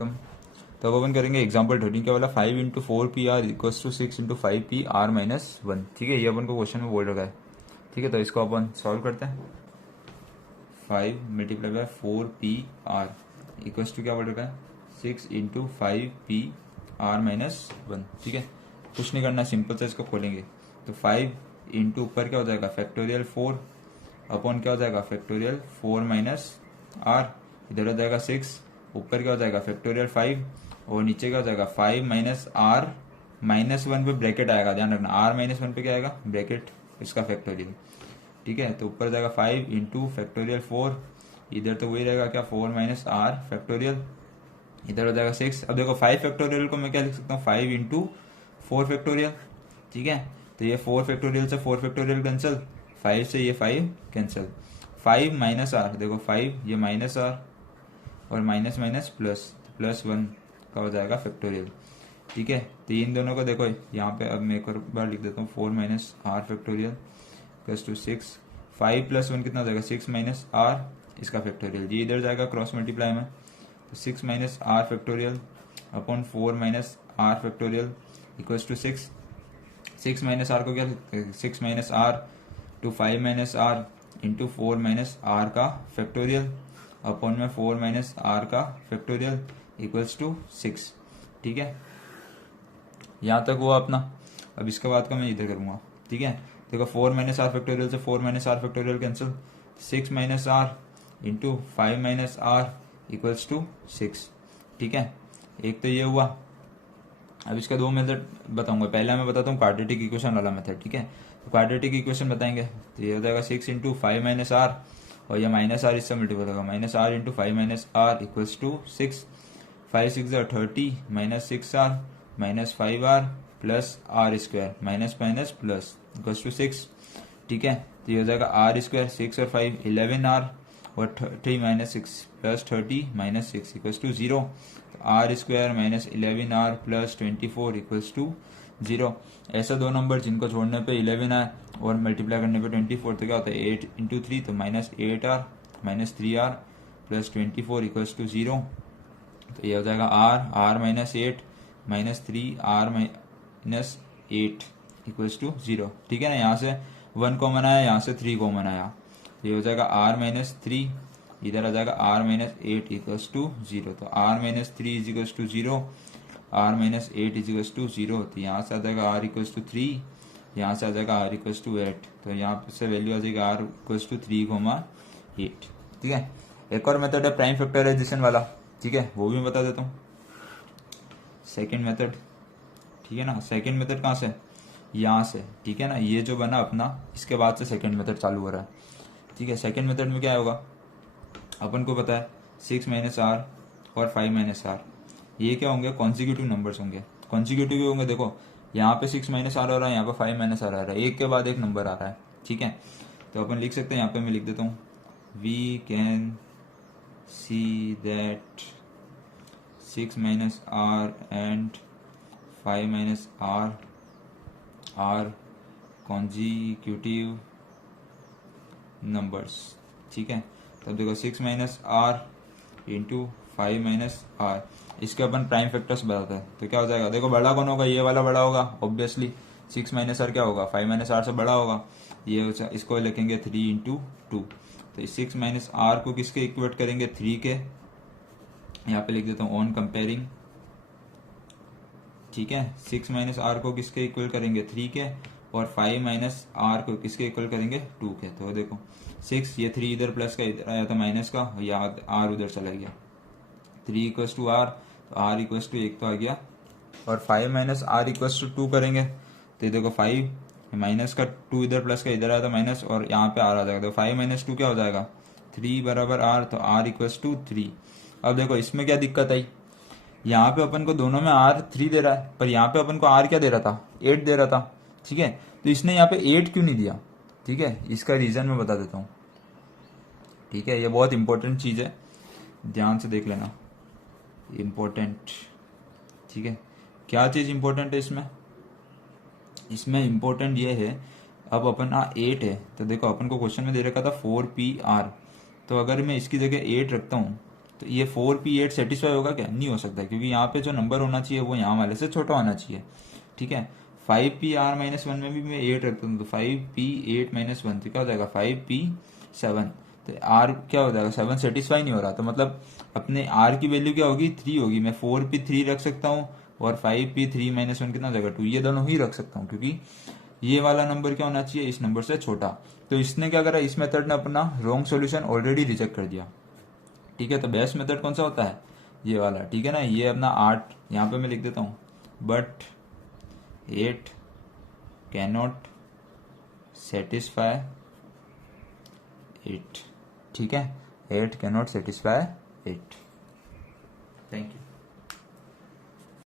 Welcome. तो अब अपन करेंगे एग्जाम्पल 13 क्या वाला 5 into 4PR equals to 6 into 5PR-1। ठीक है, ये अपन को क्वेश्चन में बोल रखा है। ठीक है, तो इसको अपन सॉल्व करते हैं। 5 multiply by 4PR equals to क्या बोल रखा है 6 इंटू 5PR-1। ठीक है, कुछ नहीं करना, सिंपल से इसको खोलेंगे तो 5 इंटू ऊपर क्या हो जाएगा फैक्टोरियल 4 अपॉन क्या हो जाएगा फैक्टोरियल 4 माइनस R, इधर हो जाएगा 6, ऊपर क्या हो जाएगा फैक्टोरियल 5 और नीचे क्या हो जाएगा 5 माइनस R -1 पे ब्रैकेट आएगा, ध्यान रखना R -1 पे क्या आएगा ब्रैकेट इसका फैक्टोरियल। ठीक है, तो ऊपर जाएगा 5 इंटू फैक्टोरियल 4, इधर तो वही रहेगा क्या 4 माइनस R फैक्टोरियल, इधर हो जाएगा 6। अब देखो 5 फैक्टोरियल को मैं क्या लिख सकता हूँ 5 इंटू 4 फैक्टोरियल। ठीक है, तो ये 4 फैक्टोरियल से 4 फैक्टोरियल कैंसिल, 5 से ये 5 कैंसिल, 5 माइनस R, देखो 5 ये माइनस R और माइनस माइनस प्लस, +1 का हो जाएगा फैक्टोरियल। ठीक है, तो इन दोनों को देखो यहाँ पे, अब मैं एक और बार लिख देता हूँ 4 minus R factorial plus two 6, 5 + 1 कितना हो जाएगा 6 माइनस R इसका फैक्टोरियल, ये इधर जाएगा क्रॉस मल्टीप्लाई में, तो 6 minus R factorial upon 4 minus R factorial equals to 6। 6 minus R को क्या 6 minus R to 5 minus R into 4 minus R का फैक्टोरियल अपॉन में 4 माइनस R का फैक्टोरियल इक्वल्स टू 6। ठीक है, यहाँ तक हुआ अपना। अब इसके बाद का मैं इधर करूँगा। ठीक है, देखो 4 माइनस R फैक्टोरियल से 4 minus R factorial cancel, 6 minus R into 5 minus R equals to 6। ठीक है, एक तो ये हुआ। अब इसका दो मेथड बताऊंगा, पहला मैं बताता हूँ क्वाड्रेटिक इक्वेशन वाला मेथड। ठीक है, तो क्वाड्रेटिक इक्वेशन बताएंगे तो ये हो जाएगा 6 इंटू 5 माइनस R और ये माइनस R इससे मल्टीपल होगा, minus R into 5 minus R equals to 6, 5 6 30 माइनस 6R minus 5R plus R square minus minus plus equals to 6। ठीक है, तो ये हो जाएगा R स्क्वायर 6 और 5 11R और 30 minus 6 plus 30 minus 6 equals to 0। R square minus 11R plus 24 equals to 0। ऐसा दो नंबर जिनको जोड़ने पे 11 आए और मल्टीप्लाई करने पे 24, तो क्या होता है 8 इंटू 3 तो minus 8R minus 3R plus 24 equals to 0। तो ये हो जाएगा R minus 8 minus 3R minus 8 equals to 0। ठीक है ना, यहाँ से 1 कॉमन आया, यहाँ से 3 कॉमन आया, ये हो जाएगा R माइनस 3, इधर आ जाएगा R माइनस 8 इक्वल्स टू 0। तो R minus 3 is equals to 0, R minus 8 is equals to 0। तो यहाँ से आ जाएगा R इक्वल्स टू 3, यहाँ से आ जाएगा R इक्वल्स टू 8। तो यहाँ से वैल्यू आ जाएगी R इक्वल्स टू 3,8। ठीक है, एक और मेथड है प्राइम फैक्टराइजेशन वाला। ठीक है, वो भी मैं बता देता हूँ, सेकेंड मेथड। ठीक है ना, सेकेंड मेथड कहाँ से, यहाँ से। ठीक है ना, ये जो बना अपना, इसके बाद से सेकेंड मेथड चालू हो रहा है। ठीक है, सेकेंड मेथड में क्या होगा, अपन को पता है 6 माइनस R और 5 माइनस R, ये क्या होंगे कॉन्सिक्यूटिव नंबर्स होंगे। कॉन्सिक्यूटिव होंगे, देखो यहाँ पे 6 माइनस R आ रहा है, यहाँ पे 5 माइनस R आ रहा है, एक के बाद एक नंबर आ रहा है। ठीक है, तो अपन लिख सकते हैं, यहाँ पे मैं लिख देता हूँ, we can see that 6 minus R and 5 minus R are consecutive numbers. ठीक है, तब देखो 6 minus R into 5 minus R, इसके अपन प्राइम फैक्टर्स बताते हैं। तो क्या हो जाएगा, देखो बड़ा कौन होगा, ये वाला बड़ा होगा ऑब्वियसली, 6 माइनस R क्या होगा 5 माइनस R से बड़ा होगा, ये इसको लिखेंगे 3 इंटू 2। तो 6 माइनस R को किसके इक्वेट करेंगे 3 के, यहाँ पे लिख देता हूँ ऑन कंपेयरिंग। ठीक है, 6 माइनस R को किसके इक्वल करेंगे 3 के, और 5 माइनस R को किसके इक्वल करेंगे 2 के। तो देखो 6, ये 3 इधर प्लस का इधर आया था माइनस का, या R उधर चला गया, 3 इक्वल्स टू R, तो R इक्वल्स टू 1 तो आ गया, और 5 माइनस R इक्वल्स टू 2 करेंगे, तो ये देखो 5 माइनस का 2 इधर प्लस का इधर आया था माइनस, और यहाँ पे R आ जाएगा, तो 5 माइनस 2 क्या हो जाएगा 3 बराबर R, तो R इक्वल्स टू 3। अब देखो इसमें क्या दिक्कत आई, यहाँ पे अपन को दोनों में R 3 दे रहा है, पर यहाँ पे अपन को R क्या दे रहा था 8 दे रहा था। ठीक है, तो इसने यहाँ पे 8 क्यों नहीं दिया। ठीक है, इसका रीजन मैं बता देता हूँ। ठीक है, ये बहुत इंपॉर्टेंट चीज है, ध्यान से देख लेना, इंपॉर्टेंट। ठीक है, क्या चीज इंपॉर्टेंट है इसमें, इसमें इंपॉर्टेंट ये है, अब अपन 8 है, तो देखो अपन को क्वेश्चन में दे रखा था 4PR, तो अगर मैं इसकी जगह 8 रखता हूँ तो ये 4p8 सेटिस्फाई होगा क्या? नहीं हो सकता, क्योंकि यहाँ पे जो नंबर होना चाहिए वो यहाँ वाले से छोटा होना चाहिए, ठीक है। 5p(r-1) में भी मैं 8 रखता हूँ, तो 5p8-1 तो क्या हो जाएगा 5p7। तो r क्या हो जाएगा 7 सेटिस्फाई नहीं हो रहा, तो मतलब अपने r की वैल्यू क्या होगी 3 होगी। मैं 4p3 रख सकता हूँ और 5p3-1 कितना हो जाएगा 2, ये दोनों ही रख सकता हूँ, क्योंकि ये वाला नंबर क्या होना चाहिए इस नंबर से छोटा। तो इसने क्या करा, इस मेथड ने अपना रॉन्ग सॉल्यूशन ऑलरेडी रिजेक्ट कर दिया, ठीक है। तो बेस्ट मेथड कौन सा होता है, ये वाला, ठीक है ना। ये अपना 8 यहाँ पे मैं लिख देता हूँ, बट 8 कैनॉट सेटिस्फाई 8, ठीक है। 8 कैनॉट सेटिस्फाई 8। Thank you.